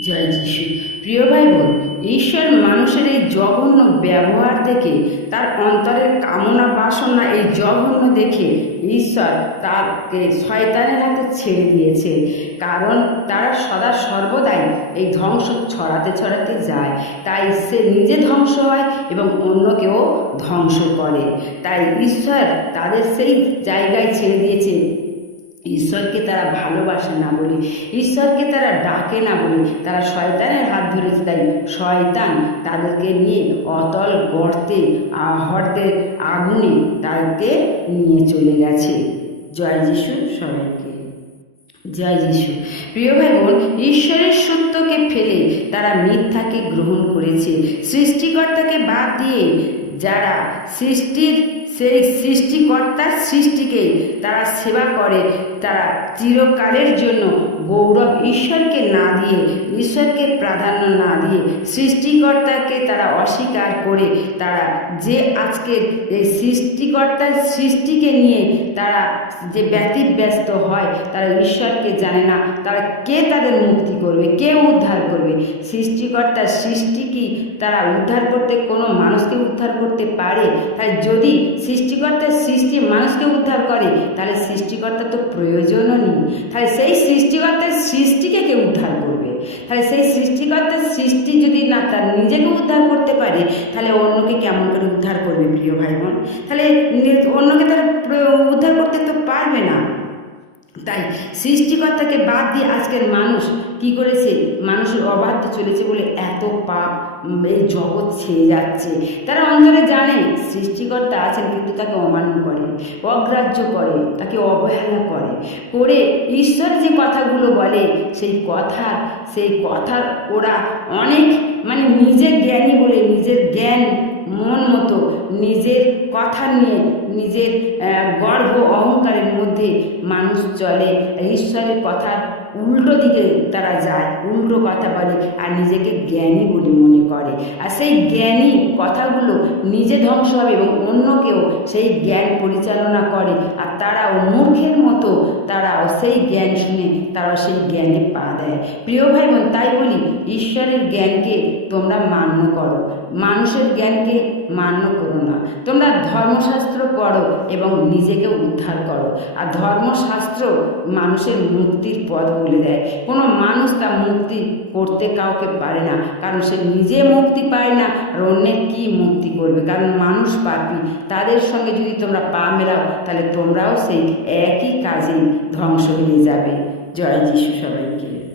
জয় যিশু। প্রিয় ভাই বোন ঈশ্বর মানুষের এই জঘন্য ব্যবহার দেখে, তার অন্তরের কামনা বাসনা এই জঘন্য দেখে ঈশ্বর তাকে শয়তানের হাতে ছেড়ে দিয়েছে কারণ তারা সদা সর্বদাই এই ধ্বংস ছড়াতে ছড়াতে যায়। তাই সে নিজে ধ্বংস হয় এবং অন্যকেও ধ্বংস করে। তাই ঈশ্বর তাদের সেই জায়গায় ছেড়ে দিয়েছে ঈশ্বরকে তারা ভালোবাসে না বলে, ঈশ্বরকে তারা ডাকে না বলে, তারা শয়তানের হাত ধরেছে। তাই শয়তান তাদেরকে নিয়ে অতল গর্তে হর্দের আগুনে তাদেরকে নিয়ে চলে গেছে। জয় যিশু সবাইকে। জয় যিশু। প্রিয় ভাই বোন ঈশ্বরের সত্যকে ফেলে তারা মিথ্যাকে গ্রহণ করেছে। সৃষ্টিকর্তাকে বাদ দিয়ে যারা সৃষ্টির সেই সৃষ্টিকর্তার সৃষ্টিকে তারা সেবা করে, তারা চিরকালের জন্য গৌরব ঈশ্বরকে না দিয়ে, ঈশ্বরকে প্রাধান্য না দিয়ে সৃষ্টিকর্তাকে তারা অস্বীকার করে, তারা যে আজকের এই সৃষ্টিকর্তার সৃষ্টিকে নিয়ে তারা যে ব্যতিব্যস্ত হয়, তারা ঈশ্বরকে জানে না। তারা কে তাদের মুক্তি করবে? কে উদ্ধার করবে? সৃষ্টিকর্তার সৃষ্টি কি তারা উদ্ধার করতে কোনো মানুষকে উদ্ধার করতে পারে তাই যদি সৃষ্টিকর্তার সৃষ্টি মানুষকে উদ্ধার করে, তাহলে সৃষ্টিকর্তার তো প্রয়োজনও নেই। তাহলে সেই সৃষ্টিকর্তার সৃষ্টিকে কে উদ্ধার করবে? তাহলে সেই সৃষ্টিকর্তার সৃষ্টি যদি না, তার নিজেকে উদ্ধার করতে পারে, তাহলে অন্যকে কেমন করে উদ্ধার করবে প্রিয় ভাই বোন? তাহলে অন্যকে তার উদ্ধার করতে তো পারবে না। তাই সৃষ্টিকর্তাকে বাদ দিয়ে আজকের মানুষ কি করেছে? মানুষের অবাধ্য চলেছে বলে এত পাপ এই জগৎ ছেয়ে যাচ্ছে। তারা অন্তরে জানে সৃষ্টিকর্তা আছেন কিন্তু তাকে অমান্য করে, অগ্রাহ্য করে, তাকে অবহেলা করে। করে ঈশ্বর যে কথাগুলো বলে, সেই কথা, সেই কথার ওরা অনেক মানে নিজের জ্ঞানী বলে নিজের জ্ঞান, মন মতো নিজের কথা নিয়ে নিজের গর্ব অহংকারের মধ্যে মানুষ চলে ঈশ্বরের কথা উল্টো দিকে তারা যায়, উল্টো কথা বলে, আর নিজেকে জ্ঞানী বলে মনে করে। আর সেই জ্ঞানী কথাগুলো নিজে ধ্বংস হবে এবং অন্যকেও সেই জ্ঞান পরিচালনা করে, আর তারাও মূর্খের মতো, তারাও সেই জ্ঞান শুনে তারাও সেই জ্ঞানে পা দেয়। প্রিয় ভাই বোন তাই বলি, ঈশ্বরের জ্ঞানকে তোমরা মান্য করো। মানুষের জ্ঞানকে মান্য করো না। তোমরা ধর্মশাস্ত্র পড়ো এবং নিজেকে উদ্ধার করো। আর ধর্মশাস্ত্র মানুষের মুক্তির পথ বলে দেয়। কোনো মানুষ তা মুক্তি করতে কাউকে পারে না। কারণ সে নিজে মুক্তি পায় না আর অন্যের কী মুক্তি করবে? কারণ মানুষ পাপি। তাদের সঙ্গে যদি তোমরা পা মেলাও, তাহলে তোমরাও সেই একই কাজে ধ্বংস হয়ে যাবে। জয় যিশু সবাইকে।